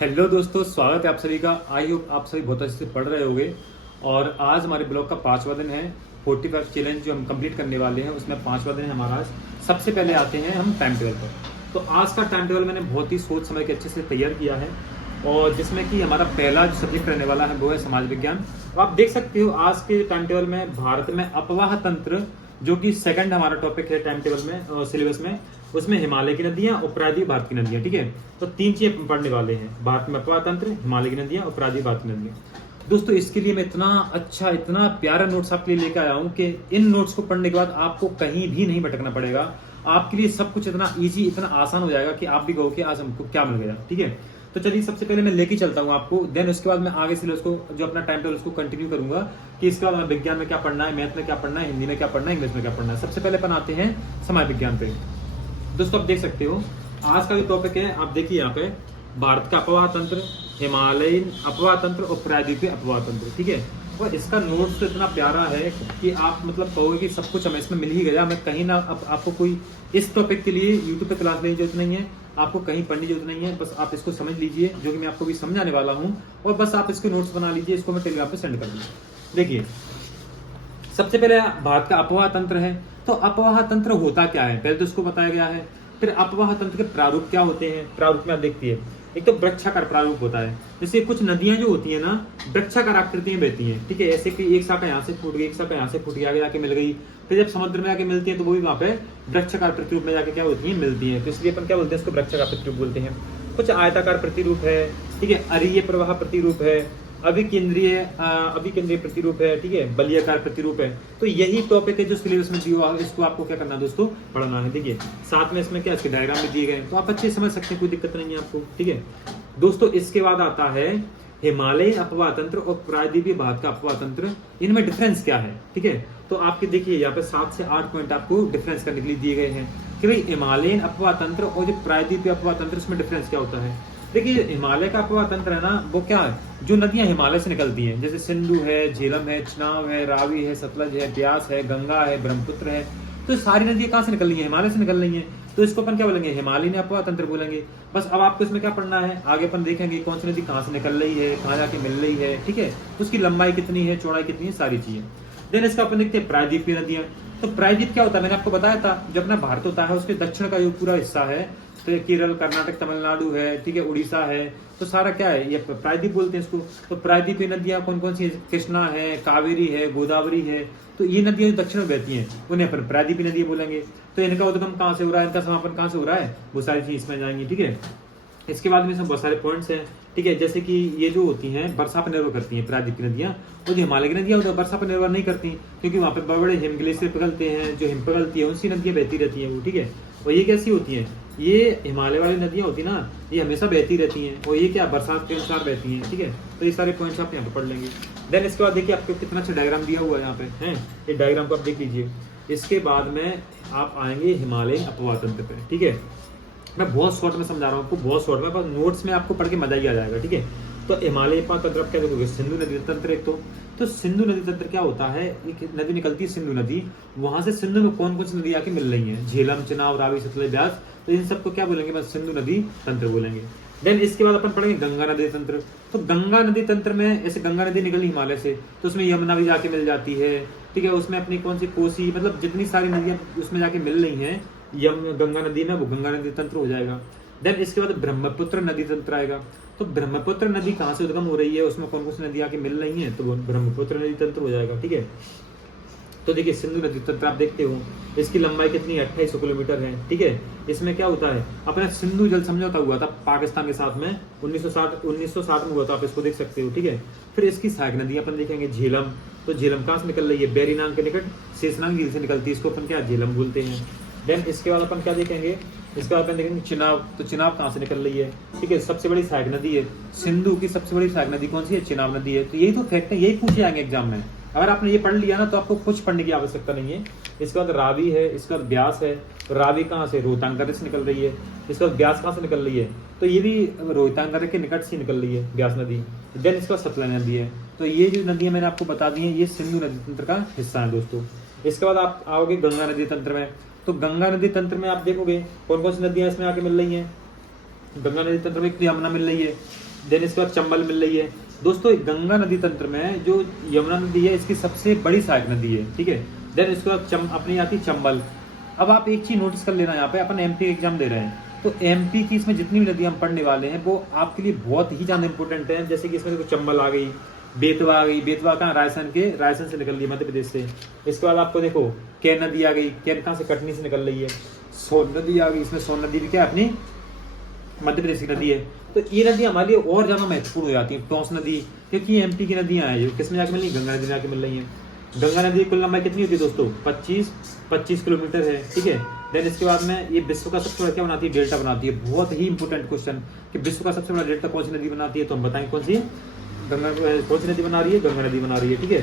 Hello दोस्तों, स्वागत है आप सभी का। आई होप आप सभी बहुत अच्छे से पढ़ रहे होंगे। और आज हमारे ब्लॉग का 5वां दिन है। 45 चैलेंज जो हम कंप्लीट करने वाले हैं उसमें 5वां दिन है हमारा आज। सबसे पहले आते हैं हम टाइम टेबल पर। तो आज का टाइम टेबल मैंने बहुत ही सोच समझ के अच्छे से तैयार किया है, और जिसमें कि हमारा पहला जो सब्जेक्ट रहने वाला है वो है समाज विज्ञान। तो आप देख सकते हो आज के टाइम टेबल में भारत में अपवाह तंत्र, जो कि सेकंड हमारा टॉपिक है टाइम टेबल में, सिलेबस में, उसमें हिमालय की नदियां, उपराज्य भारत की नदियां। ठीक है, तो 3 चीजें पढ़ने वाले हैं, भारत में अपवाह तंत्र, हिमालय की नदियां, उपराज्य भारत की नदियां। दोस्तों इसके लिए मैं इतना अच्छा, इतना प्यारा नोट्स आपके लिए लेकर आया हूं कि इन नोट्स को पढ़ने के बाद आपको कहीं भी नहीं भटकना पड़ेगा। आपके लिए सब कुछ इतना इजी, इतना आसान हो जाएगा कि आप भी कहो कि आज हमको क्या मिल गया। ठीक है, तो चलिए सबसे पहले मैं लेके चलता हूँ आपको, देन उसके बाद मैं आगे से उसको जो अपना टाइम टेबल उसको कंटिन्यू करूंगा कि इसके बाद हमें विज्ञान में क्या पढ़ना है, मैथ में क्या पढ़ना है, हिंदी में क्या पढ़ना है, इंग्लिश में क्या पढ़ना है। सबसे पहले अपन आते हैं समाज विज्ञान पे। दोस्तों आप देख सकते हो आज का जो टॉपिक है, आप देखिए यहाँ पे भारत का अपवाह तंत्र, हिमालयन अपवाह तंत्र और प्रायद्वीपीय अपवाह तंत्र। ठीक है, और इसका नोट्स तो इतना प्यारा है कि आप मतलब कहोगे कि सब कुछ हमें इसमें मिल ही गया। मैं कहीं ना अब आपको कोई इस टॉपिक के लिए यूट्यूब पे क्लास लेने की जरूरत नहीं है, आपको कहीं पढ़ने की जरूरत नहीं है। बस आप इसको समझ लीजिए जो कि मैं आपको भी समझाने वाला हूँ, और बस आप इसके नोट्स बना लीजिए। इसको मैं टेलीग्राम पे सेंड कर दूँगा। देखिए सबसे पहले भारत का अपवाह तंत्र है। तो अपवाह तंत्र होता क्या है, पहले तो इसको बताया गया है। फिर अपवाह तंत्र के प्रारूप क्या होते हैं, प्रारूप में आप देखिए, एक तो वृक्षाकार प्रारूप होता है। जैसे कुछ नदियां जो होती है ना, वृक्षाकार आकृति में बहती हैं। ठीक है, ऐसे कि एक शाखा यहाँ से फूट गई, एक शाखा यहाँ से फूट गई, आगे जाके मिल गई। फिर जब समुद्र में आके मिलती है तो वो भी वहाँ पे वृक्षाकार प्रतिरूप में जाके क्या होती है, मिलती है। तो इसलिए अपन क्या बोलते हैं, इसको वृक्षाकार प्रतिरूप बोलते हैं। कुछ आयताकार प्रतिरूप है, ठीक है, अरीय प्रवाह प्रतिरूप है, अभिकेंद्रीय प्रतिरूप है, ठीक है, बलियाकार प्रतिरूप है। तो यही टॉपिक है जो सिलेबस में दिया हुआ है, इसको आपको क्या करना है दोस्तों, पढ़ना है। देखिए साथ में इसमें क्या, इसके डायग्राम भी दिए गए हैं, तो आप अच्छे समझ सकते हैं, कोई दिक्कत नहीं है आपको। ठीक है दोस्तों, इसके बाद आता है हिमालयन अपवाह तंत्र और प्रायद्वीपीय भारत का अपवाह तंत्र। इनमें डिफरेंस क्या है। ठीक है, तो आपके देखिए यहाँ पे 7 से 8 पॉइंट आपको डिफरेंस करने के लिए दिए गए हैं कि भाई हिमालयन अपवाह तंत्र और जो प्रायद्वीपीय अपवाह तंत्र, इसमें डिफरेंस क्या होता है। देखिए हिमालय का अपवाह तंत्र है ना, वो क्या है, जो नदियां हिमालय से निकलती हैं, जैसे सिंधु है, झेलम है, चिनाब है, रावी है, सतलज है, ब्यास है, गंगा है, ब्रह्मपुत्र है। तो सारी नदियां कहाँ से निकल रही है, हिमालय से निकल रही है। तो इसको अपन क्या बोलेंगे, हिमालयन अपवाह तंत्र बोलेंगे। बस अब आपको इसमें क्या पढ़ना है, आगे अपन देखेंगे कौन सी नदी कहाँ से निकल रही है, कहाँ जाके मिल रही है। ठीक है, उसकी लंबाई कितनी है, चौड़ाई कितनी है, सारी चीजें। देन इसका अपन देखते हैं प्रायद्वीपीय नदियां। तो प्रायद्वीप क्या होता है, मैंने आपको बताया था, जो अपना भारत होता है उसके दक्षिण का जो पूरा हिस्सा है, तो केरल, कर्नाटक, तमिलनाडु है, ठीक है, उड़ीसा है, तो सारा क्या है, ये प्रायद्वीप बोलते हैं इसको। तो प्रायद्वीपीय नदियां कौन कौन सी है, कृष्णा है, कावेरी है, गोदावरी है। तो ये नदियां जो दक्षिण में बहती हैं उन्हें अपन प्रायद्वीपीय नदियां बोलेंगे। तो इनका उद्गम कहाँ से हो रहा है, इनका समापन कहाँ से हो रहा है, वो सारी चीज इसमें जाएंगी। ठीक है, इसके बाद में इसमें बहुत सारे पॉइंट्स हैं। ठीक है, जैसे कि ये जो होती हैं वर्षा पर निर्भर करती हैं प्रायद्वीपीय नदियां, और जो हिमालय की नदियां होती है वर्षा पर निर्भर नहीं करती, क्योंकि वहाँ पे बड़े बड़े हिम ग्लेशियर पिघलते हैं, जो हिम पिघलती है उनसी नदियां बहती रहती हैं वो। ठीक है, और ये कैसी होती हैं, ये हिमालय वाली नदियां होती है ना, ये हमेशा बहती रहती हैं, और ये क्या बरसात के अनुसार बहती हैं। ठीक है, तो ये सारे पॉइंट्स आप यहाँ पे पढ़ लेंगे। देन इसके बाद देखिए आपको कितना अच्छा डायग्राम दिया हुआ है यहाँ पे है, ये डायग्राम को आप देख लीजिए। इसके बाद में आप आएंगे हिमालयन अपवाह तंत्र पे। ठीक है, मैं बहुत शॉर्ट में समझा रहा हूँ आपको, बहुत शॉर्ट में, पर नोट्स में आपको पढ़ के मजा ही आ जाएगा। ठीक है, तो हिमालय अपवाह तंत्र आप क्या देखोगे, सिंधु नदी तंत्र एक तो सिंधु नदी तंत्र क्या होता है, एक नदी निकलती है सिंधु नदी, वहां से सिंधु में कौन कौन सी नदी आके मिल रही है, झेलम, चिनाब, रावी, सतलज, ब्यास। तो इन सबको क्या बोलेंगे, बस सिंधु नदी तंत्र बोलेंगे। देन इसके बाद अपन पढ़ेंगे गंगा नदी तंत्र। तो गंगा नदी तंत्र में, ऐसे गंगा नदी निकली हिमालय से, तो उसमें यमुना भी जाके मिल जाती है। ठीक है, उसमें अपनी कौन सी कोसी, मतलब जितनी सारी नदियां उसमें जाके मिल रही हैं गंगा नदी में, वो गंगा नदी तंत्र हो जाएगा। देन इसके बाद ब्रह्मपुत्र नदी तंत्र आएगा। तो ब्रह्मपुत्र नदी कहाँ से उद्गम हो रही है, उसमें कौन कौन सी नदी आके मिल रही है, तो वो ब्रह्मपुत्र नदी तंत्र हो जाएगा। ठीक है, तो देखिए सिंधु नदी तंत्र आप देखते हो, इसकी लंबाई कितनी है, 2800 किलोमीटर है। ठीक है, इसमें क्या होता है, अपना सिंधु जल समझौता हुआ था पाकिस्तान के साथ में 1960 में हुआ था, आप इसको देख सकते हो। ठीक है, फिर इसकी सहायक नदी अपन देखेंगे झेलम। तो झेलम कहाँ से निकल रही है, बैरीनांग के निकट शेषनाग झील से निकलती है, इसको अपन क्या झेलम बोलते हैं। देन इसके बाद अपन क्या देखेंगे, इसके बाद अपन देखेंगे चिनाब। तो चिनाब कहाँ से निकल रही है, ठीक है, सबसे बड़ी सहायक नदी है, सिंधु की सबसे बड़ी सहायक नदी कौन सी है, चिनाब नदी है। तो यही तो फैक्ट है, यही पूछे जाएंगे एग्जाम में। अगर आपने ये पढ़ लिया ना तो आपको कुछ पढ़ने की आवश्यकता नहीं है। इसके बाद रावी है, इसके बाद ब्यास है। तो रावी कहाँ से, रोहतांग दर्रे से निकल रही है। इसके बाद ब्यास कहाँ से निकल रही है, तो ये भी रोहतांग दर्रे के निकट से निकल रही है ब्यास नदी। देन इसके बाद सतलज नदी है। तो ये जो नदियां मैंने आपको बता दी है, ये सिंधु नदी तंत्र का हिस्सा है दोस्तों। इसके बाद आप आओगे गंगा नदी तंत्र में। तो गंगा नदी तंत्र में आप देखोगे कौन कौन सी नदियां इसमें आके मिल रही हैं। गंगा नदी तंत्र में एक यमुना मिल रही है, देन इसके बाद चंबल मिल रही है दोस्तों। गंगा नदी तंत्र में जो यमुना नदी है इसकी सबसे बड़ी सहायक नदी है, ठीक है। देन इसके बाद अपनी आती चंबल। अब आप एक चीज नोटिस कर लेना, यहाँ पे अपन एमपी एग्जाम दे रहे हैं तो एमपी की इसमें जितनी भी नदी हम पढ़ने वाले हैं वो आपके लिए बहुत ही ज्यादा इंपॉर्टेंट है। जैसे कि इसमें देखो चंबल आ गई, बेतवा आ गई, बेतवा कहाँ रायसेन से निकल रही है, मध्य प्रदेश से। इसके बाद आपको देखो कैन नदी आ गई, कैन कहाँ से, कटनी से निकल रही है। सोन नदी आ गई, इसमें सोन नदी भी क्या है अपनी मध्य प्रदेश की नदी है। तो ये नदी हमारे लिए और ज्यादा महत्वपूर्ण हो जाती है, टोंस नदी, क्योंकि एमपी की नदियां हैं, किसमें जाके मिल रही, गंगा नदी में जाके मिल रही है। गंगा नदी की कुल लंबाई कितनी होती है दोस्तों, 25 किलोमीटर है, ठीक है। देन इसके बाद में ये विश्व का सबसे बड़ा क्या बनाती है, डेल्टा बनाती है। बहुत ही इंपॉर्टेंट क्वेश्चन कि विश्व का सबसे बड़ा डेल्टा कौन सी नदी बनाती है, तो हम बताएंगे कौन सी, गंगा कौन सी नदी बना रही है, गंगा नदी बना रही है, ठीक है।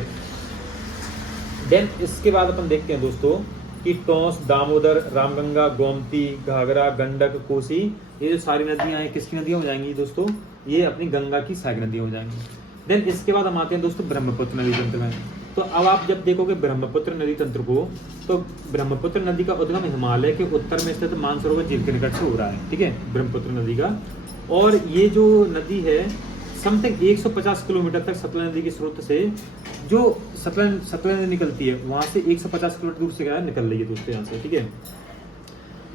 देन इसके बाद अपन देखते हैं दोस्तों कि टोंस, दामोदर, रामगंगा, गोमती, घाघरा, गंडक, कोसी, ये जो सारी नदियां हैं किसकी नदियां हो जाएंगी दोस्तों, ये अपनी गंगा की सहायक नदियां हो जाएंगी। देन इसके बाद हम आते हैं दोस्तों ब्रह्मपुत्र नदी तंत्र में। तो अब आप जब देखोगे ब्रह्मपुत्र नदी तंत्र को, तो ब्रह्मपुत्र नदी का उद्गम हिमालय के उत्तर में स्थित मानसरोवर झील के निकट से हो रहा है, ठीक है, ब्रह्मपुत्र नदी का। और ये जो नदी है समथिंग 150 किलोमीटर तक सतलज नदी के स्रोत से, जो सतलज नदी निकलती है वहां से 150 किलोमीटर दूर से क्या है, निकल रही है दोस्तों यहाँ से, ठीक है।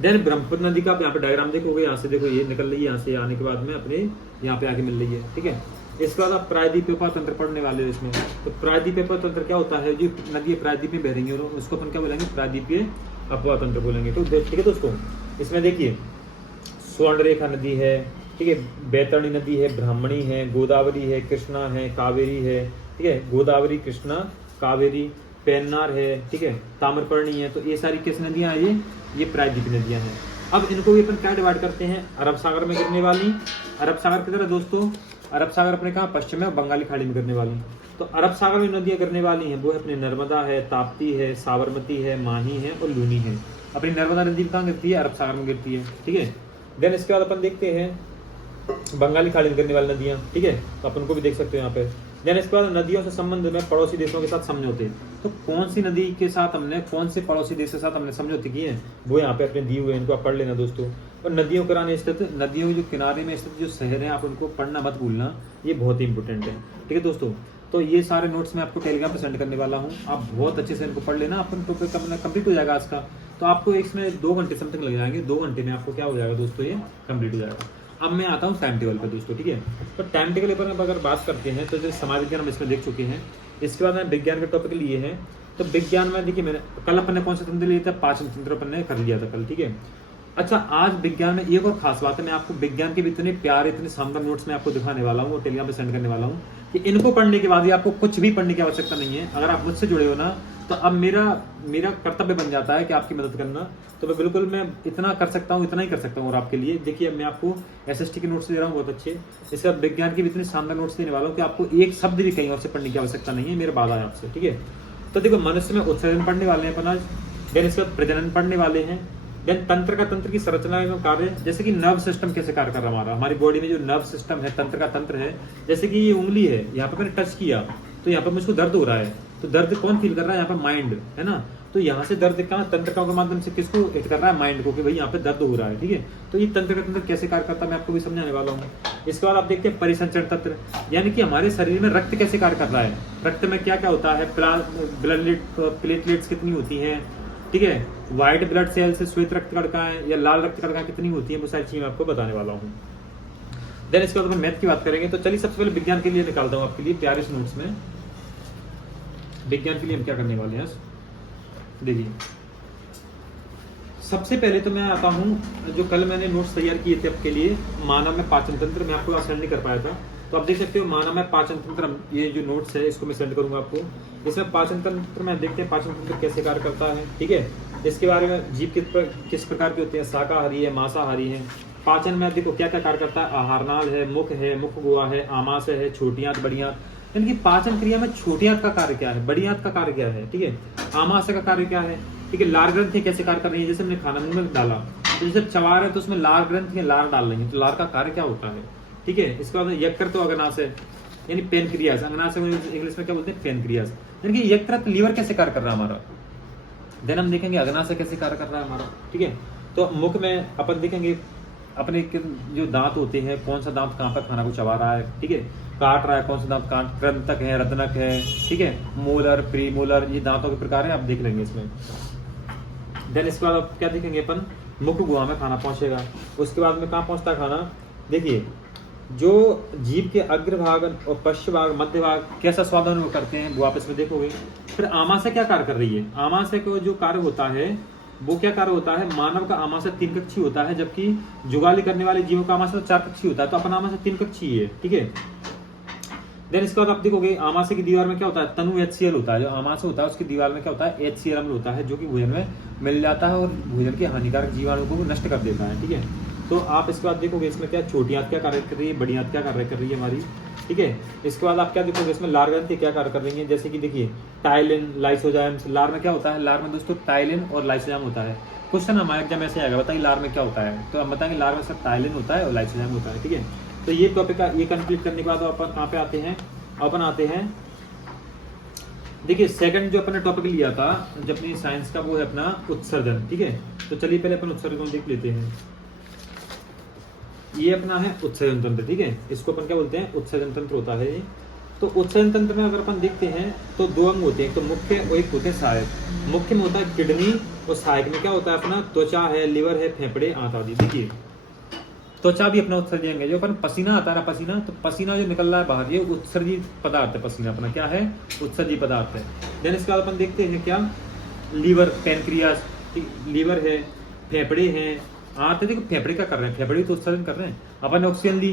देन ब्रह्मपुत्र नदी का आप यहाँ पे डायग्राम देखोगे, यहाँ से देखो ये निकल रही है, यहाँ से आने के बाद में अपने यहाँ पे आके मिल रही है, ठीक है। इसके बाद आप प्रायद्वीपीय तंत्र पढ़ने वाले हो इसमें। तो प्रायद्वीपीय तंत्र क्या होता है, जो नदी प्रायद्वीप में बह रही है उसको अपन क्या बोलेंगे, प्रायद्वीपीय अपवा तंत्र बोलेंगे। तो ठीक है दोस्तों, इसमें देखिए स्वर्णरेखा नदी है, ठीक है, बैतरणी नदी है, ब्राह्मणी है, गोदावरी है, कृष्णा है, कावेरी है, ठीक है, गोदावरी, कृष्णा, कावेरी, पेन्नार है, ठीक है, ताम्रपर्णी है। तो ये सारी किस नदियां हैं, ये प्रायद्वीपीय नदियां हैं। अब इनको भी अपन क्या डिवाइड करते हैं, अरब सागर में गिरने वाली, अरब सागर की तरह दोस्तों, अरब सागर अपने कहाँ पश्चिम में, बंगाली खाड़ी में गिरने वाली। तो अरब सागर में नदियां गिरने वाली हैं वो अपने नर्मदा है, ताप्ती है, साबरमती है, माही है और लूनी है। अपनी नर्मदा नदी कहाँ गिरती है, अरब सागर में गिरती है, ठीक है। देन इसके बाद अपन देखते हैं बंगाली खाड़ी में गिरने वाली नदियां, ठीक है, तो अपन को भी देख सकते हो यहाँ पे। देन इसके बाद नदियों से संबंध में पड़ोसी देशों के साथ समझौते। तो कौन सी नदी के साथ हमने, कौन से पड़ोसी देश के साथ हमने समझौते किए हैं वो यहाँ पे अपने दिए हुए हैं, इनको आप पढ़ लेना दोस्तों। और नदियों किनारे स्थित, नदियों जो किनारे में स्थित जो शहर हैं आप उनको पढ़ना मत भूलना, ये बहुत ही इंपॉर्टेंट है, ठीक है दोस्तों। तो ये सारे नोट्स मैं आपको टेलीग्राम पे सेंड करने वाला हूँ, आप बहुत अच्छे से इनको पढ़ लेना, अपन टॉपिक कंप्लीट हो जाएगा आज का। तो आपको इसमें 2 घंटे समथिंग लग जाएंगे, 2 घंटे में आपको क्या हो जाएगा दोस्तों, ये कंप्लीट हो जाएगा। अब मैं आता हूँ टाइम टेबल पर दोस्तों, ठीक है। तो टाइम टेबल पर अगर बात करते हैं तो जैसे समाज विज्ञान हम इसमें देख चुके हैं, इसके बाद मैंने विज्ञान के टॉपिक लिए हैं। तो विज्ञान में देखिए मैंने कल अपन ने कौन सा तंत्र लिया था, पाचन तंत्र अपन ने कर लिया था कल, ठीक है। अच्छा, आज विज्ञान में एक और खास बात है, मैं आपको विज्ञान के भी इतने प्यारे, इतने शानदार नोट्स में आपको दिखाने वाला हूँ और टेलीग्राम पे सेंड करने वाला हूँ कि इनको पढ़ने के बाद ही आपको कुछ भी पढ़ने की आवश्यकता नहीं है। अगर आप मुझसे जुड़े हो ना, तो अब मेरा कर्तव्य बन जाता है कि आपकी मदद करना। तो मैं बिल्कुल मैं इतना कर सकता हूँ, इतना ही कर सकता हूँ और आपके लिए। देखिए अब मैं आपको SST के नोट्स दे रहा हूँ बहुत अच्छे, इसके बाद विज्ञान के भी इतने शानदार नोट्स देने वाला हूँ कि आपको एक शब्द भी कहीं और से पढ़ने की आवश्यकता नहीं है, मेरा वादा है आपसे, ठीक है। तो देखो मनुष्य में उत्सर्जन पढ़ने वाले हैं अपन आज, देन इसके बाद प्रजनन पढ़ने वाले हैं, देन तंत्र की संरचना एवं कार्य, जैसे कि नर्व सिस्टम कैसे कार्य कर रहा है हमारी बॉडी में, जो नर्व सिस्टम है, तंत्र का तंत्र है। जैसे कि ये उंगली है, यहाँ पे मैंने टच किया तो यहाँ पे मुझको दर्द हो रहा है, तो दर्द कौन फील कर रहा है, यहाँ पे माइंड है ना। तो यहाँ से दर्द का तंत्र के माध्यम से किसको हिट कर रहा है, माइंड को, कि भाई यहाँ पे दर्द हो रहा है, ठीक है। तो ये तंत्र का तंत्र कैसे कार्य करता है मैं आपको भी समझाने वाला हूँ। इसके बाद आप देखते हैं परिसंचरण तंत्र, यानी कि हमारे शरीर में रक्त कैसे कार्य कर रहा है, रक्त में क्या क्या होता है, ब्लड प्लेटलेट्स कितनी होती है, ठीक है, व्हाइट ब्लड सेल से श्वेत रक्त कणिकाएं या लाल रक्त कणिकाएं कितनी होती है, वो सारी चीजें मैं आपको बताने वाला हूँ। देन इसके बाद मैथ की बात करेंगे। तो चलिए सबसे पहले विज्ञान के लिए निकालता हूँ आपके लिए प्यारे से नोट्स में। विज्ञान के लिए हम क्या करने वाले हैं, देखिए सबसे पहले तो मैं आता हूँ, जो कल मैंने नोट्स तैयार किए थे आपके लिए, मानव में पाचन तंत्र, मैं आपको सेंड नहीं कर पाया था। तो आप देख सकते हो मानव में पाचन तंत्र, ये जो नोट्स है इसको मैं सेंड करूंगा आपको। इसमें पाचन तंत्र में देखते हैं पाचन तंत्र कैसे कार्य करता है, ठीक है। इसके बारे में जीव किस प्रकार के होते हैं, शाकाहारी है, मांसाहारी है। पाचन में देखो क्या क्या कार्य करता है, आहारनाल है, मुख गुहा है, आमाशय है, छोटी आंत, बड़ी आंत। यानी कि पाचन क्रिया में छोटी आंत का कार्य क्या है, बड़ी आंत का कार्य क्या है, ठीक है, आमाशय का कार्य क्या है, ठीक है। लार ग्रंथि कैसे कार्य कर रही है, जैसे हमने खाना मुंह में डाला तो जैसे चबा रहे तो उसमें लार ग्रंथि लार डाल रही है, तो लार का कार्य क्या होता है, ठीक है। इसके बाद यकृत तो अग्नाशय यानी पेनक्रियाज, अग्नाशय इंग्लिश में क्या बोलते हैं, पेनक्रियाज। यानी कि यकृत लीवर कैसे कार्य कर रहा है हमारा। देन हम देखेंगे अग्नाशय कैसे कार्य कर रहा है हमारा, ठीक है। तो मुख में अपन देखेंगे अपने जो दांत होते हैं, कौन सा दांत कहाँ पर खाना को चबा रहा है, ठीक है, काट रहा है, कौन सा दांत काट, कृंतक है, रत्नक है, ठीक है, मोलर, प्री मोलर, ये दांतों के प्रकार है, आप देख लेंगे इसमें। देन इसके बाद आप क्या देखेंगे अपन, मुख गुहा में खाना पहुंचेगा। उसके बाद में कहाँ पहुंचता है खाना, देखिए जो जीभ के अग्रभाग और पश्चिम भाग, मध्य भाग कैसा स्वाद अनुभव करते हैं वो आप इसमें देखोगे। फिर आमाशय क्या कार्य कर रही है, आमाशय को जो कार्य होता है वो क्या कार्य होता है, मानव का आमाशय 3 कक्षी होता है, जबकि जुगाली करने वाले जीवों का आमाशय 4 कक्षी होता है, तो अपन आमाशय 3 कक्षी है, ठीक है। देन इसके बाद आप देखोगे आमाशय की दीवार में क्या होता है, तनु HCl होता है, जो आमाशय होता है उसकी दीवार में क्या होता है, HCl अम्ल होता है, जो कि भोजन में मिल जाता है और भोजन के हानिकारक जीवाणु को नष्ट कर देता है, ठीक है। तो आप इसके बाद देखोगे इसमें क्या छोटी आंत क्या कार्य कर रही है, बड़ी आंत क्या कार्य कर रही है हमारी, ठीक है। इसके बाद आप क्या देखोगे इसमें लार ग्रंथि क्या कार्य कर रही है, जैसे कि देखिए टाइलिन, लाइसोजाइम। लार में क्या होता है, लार में दोस्तों टाइलिन और लाइसोजाइम होता है। क्वेश्चन हमारे एग्जाम ऐसे आएगा, बताइए लार में क्या होता है, तो हम बताएंगे लार में सब टाइलिन होता है और लाइसोजाइम होता है, ठीक है। तो ये टॉपिक का ये कंप्लीट करने के बाद अपन कहाँ पे आते हैं, अपन आते हैं देखिए सेकंड जो अपन ने टॉपिक लिया था जब अपनी साइंस का, वो है अपना उत्सर्जन, ठीक है। तो चलिए पहले अपन उत्सर्जन को देख लेते हैं। ये अपना है उत्सर्जन तंत्र, ठीक है, इसको अपन क्या बोलते हैं, उत्सर्जन तंत्र होता है ये। तो उत्सर्जन तंत्र में अगर अपन देखते हैं तो 2 अंग होते हैं, तो मुख्य और एक होते हैं सहायक। मुख्य में होता है किडनी और सहायक में क्या होता है अपना त्वचा है, लिवर है, फेफड़े, आंत आदि। देखिए त्वचा भी अपना उत्सर्जन है, जो अपन पसीना आता है ना, पसीना, तो पसीना जो निकल रहा है बाहर, ये उत्सर्जित पदार्थ है, पसीना अपना क्या है, उत्सर्जित पदार्थ है। देन इसके बाद अपन देखते हैं क्या, लीवर, पैनक्रियास, लीवर है, फेफड़े हैं, आंत। देखो फेफड़े क्या कर रहे हैं, फेफड़े तो उत्सर्जन कर रहे हैं, अपन ने ऑक्सीजन ली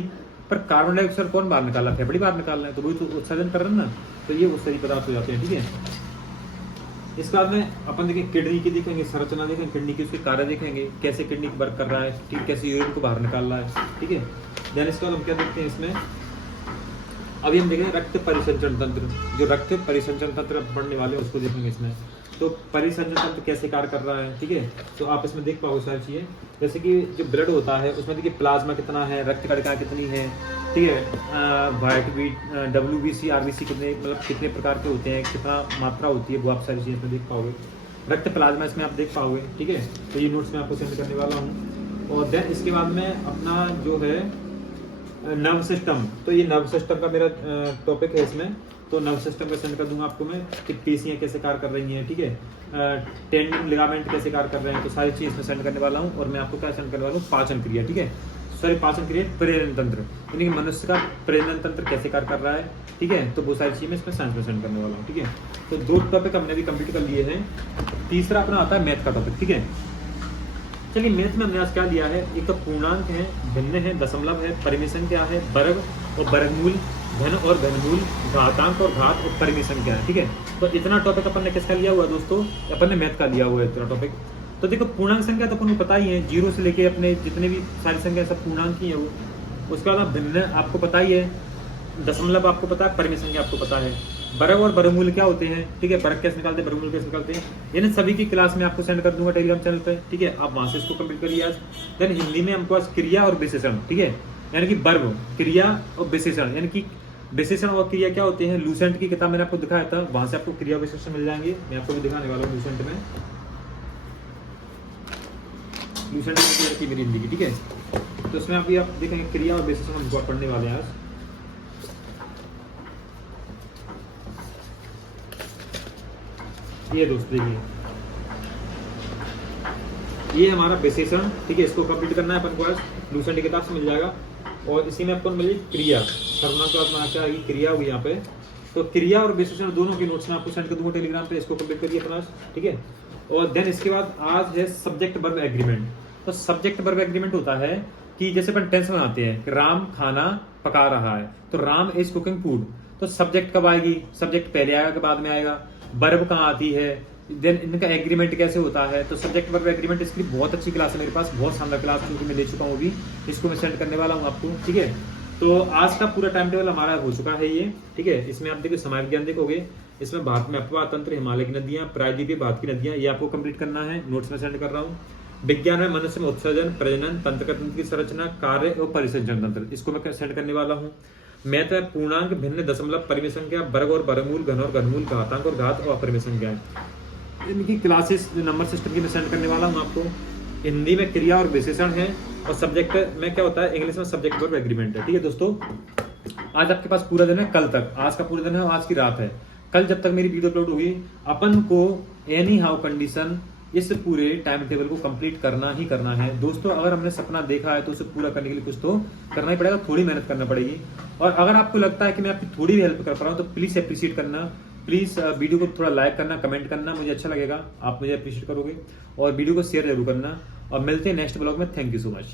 पर कार्बन डाइऑक्साइड कौन बाहर निकाल रहा है, फेफड़े बाहर निकाल रहे हैं, तो वही तो उत्सर्जन कर रहे हैं ना, तो ये उत्सर्जित पदार्थ हो जाते हैं, ठीक है। इसके बाद में अपन देखें किडनी की, देखेंगे संरचना, देखेंगे किडनी की, उसके कार्य देखेंगे, कैसे किडनी वर्क कर रहा है, ठीक, कैसे यूरिन को बाहर निकाल रहा है, ठीक है। देन इसके बाद हम क्या देखते हैं इसमें, अभी हम देखेंगे रक्त परिसंचरण तंत्र, जो रक्त परिसंचरण तंत्र पढ़ने वाले हैं उसको देखेंगे इसमें। तो परिसंचरण तंत्र कैसे कार्य कर रहा है, ठीक है, तो आप इसमें देख पाओगे सारी चीजें, जैसे कि जो ब्लड होता है उसमें देखिए प्लाज्मा कितना है, रक्त कणिका कितनी है, ठीक है, वाइट WBC RBC कितने, मतलब कितने प्रकार के होते हैं, कितना मात्रा होती है, वो आप सारी चीजें इसमें देख पाओगे। रक्त प्लाज्मा इसमें आप देख पाओगे, ठीक है। तो ये नोट्स मैं आपको सेंड करने वाला हूँ। और देन इसके बाद में अपना जो है नर्व सिस्टम, तो ये नर्व सिस्टम का मेरा टॉपिक है इसमें, तो नर्व सिस्टम का सेंड कर दूंगा आपको मैं, कि पेशियाँ कैसे कार्य कर रही हैं, ठीक है, टेंडन लिगामेंट कैसे कार्य कर रहे हैं, तो सारी चीज इसमें सेंड करने वाला हूँ। और मैं आपको क्या सेंड करने वाला हूँ, पाचन क्रिया, ठीक है, सॉरी पाचन क्रिया, प्रजनन तंत्र, यानी कि मनुष्य का प्रजनन तंत्र कैसे कार्य कर रहा है, ठीक है, तो वो सारी चीजें मैं इसमें साइंस में सेंड करने वाला हूँ, ठीक है। तो 2 टॉपिक हमने भी कंप्लीट कर लिए हैं। तीसरा अपना आता है मैथ का टॉपिक, ठीक है। चलिए मैथ में हमने आज क्या लिया है, एक तो पूर्णांक है, भिन्न है, दशमलव है, परिमेशन क्या है, वर्ग और वर्गमूल, घन और घनमूल, घातांक और घात और परिमेशन क्या है, ठीक है। तो इतना टॉपिक अपन ने किसका लिया हुआ है दोस्तों, अपन ने मैथ का लिया हुआ है इतना टॉपिक। तो देखो पूर्णांक संख्या तो अपन को पता ही है, 0 से लेके अपने जितने भी सारी संख्या सब पूर्णांक ही है वो। उसके बाद भिन्न आपको पता ही है, दशमलव आपको पता है, परिमेशन क्या आपको पता है, वर्ग और वर्गमूल क्या होते हैं, ठीक है, वर्ग कैसे निकालते हैं, वर्गमूल कैसे निकालते हैं, यानी सभी की क्लास में आपको सेंड कर दूंगा टेलीग्राम चैनल पे, ठीक है, आप वहां से इसको कंप्लीट करिए आज। देन हिंदी में हमको आज क्रिया और विशेषण, ठीक है, यानी कि वर्ग, क्रिया और विशेषण, यानी कि विशेषण और क्रिया क्या होते हैं, लूसेंट की किताब मैंने आपको दिखाया था, वहां से आपको क्रिया विशेषण मिल जाएंगे, मैं आपको भी दिखाने वाला हूँ लूसेंट में, लूसेंट की मेरी हिंदी की, ठीक है। तो उसमें अभी आप देखेंगे क्रिया और विशेषण हम पढ़ने वाले हैं आज। ये दोस्त देखिए ये हमारा विशेषण, ठीक है, इसको कंप्लीट करना है अपन को आज, लूसेंट की किताब से मिल जाएगा। और इसी में अपन मिली क्रिया, सर्वनाम के बाद में क्या आएगी, क्रिया हुई यहाँ पे। तो क्रिया और विशेषण दोनों के नोट्स में आपको सेंड कर दूंगा टेलीग्राम पे, इसको कंप्लीट करिए अपना, ठीक है। और देन इसके बाद आज है सब्जेक्ट वर्ब एग्रीमेंट। तो सब्जेक्ट वर्ब एग्रीमेंट होता है कि जैसे अपन टेंस बनाते हैं कि राम खाना पका रहा है, तो राम इज कुकिंग फूड, तो सब्जेक्ट कब आएगी, सब्जेक्ट पहले आएगा कि बाद में आएगा, वर्ब कहाँ आती है, देन इनका एग्रीमेंट कैसे होता है। तो सब्जेक्ट वर्ब एग्रीमेंट, इसकी बहुत अच्छी क्लास है मेरे पास, बहुत शानदार क्लास क्योंकि मैं ले चुका हूँ अभी, इसको मैं सेंड करने वाला हूँ आपको, ठीक है। तो आज का पूरा टाइम टेबल हमारा हो चुका है ये, ठीक है। इसमें आप देखिए समाज ज्ञान देखोगे, इसमें भारत में अपवाह तंत्र, हिमालय की नदियां, प्रायद्वीपीय भारत की नदियां, ये आपको कंप्लीट करना है, नोट्स में सेंड कर रहा हूँ। विज्ञान में मनुष्य में उत्सर्जन, प्रजनन, तंत्र की संरचना, कार्य और परिसंचरण तंत्र, इसको मैं सेंड करने वाला हूँ। मैथ है पूर्णांक, भिन्न, दशमलव, परिमेय संख्या, वर्ग और वर्गमूल, घन और घनमूल, घातांक और घात और अपरिमेय संख्या, इनकी क्लासेस नंबर सिस्टम की मैं सेंड करने वाला हूँ आपको। हिंदी में क्रिया और विशेषण है, और सब्जेक्ट में क्या होता है, इंग्लिश में सब्जेक्ट वर्ब एग्रीमेंट है। ठीक है दोस्तों, आज आपके पास पूरा दिन है, कल तक, आज का पूरा दिन है, आज की रात है, कल जब तक मेरी वीडियो अपलोड होगी अपन को एनी हाउ कंडीशन इस पूरे टाइम टेबल को कंप्लीट करना ही करना है दोस्तों। अगर हमने सपना देखा है तो उसे पूरा करने के लिए कुछ तो करना ही पड़ेगा, थोड़ी मेहनत करना पड़ेगी। और अगर आपको लगता है कि मैं आपकी थोड़ी भी हेल्प कर पा रहा हूँ तो प्लीज अप्रिशिएट करना, प्लीज वीडियो को थोड़ा लाइक करना, कमेंट करना, मुझे अच्छा लगेगा, आप मुझे अप्रिशिएट करोगे, और वीडियो को शेयर जरूर करना। और मिलते हैं नेक्स्ट ब्लॉग में। Thank you so much.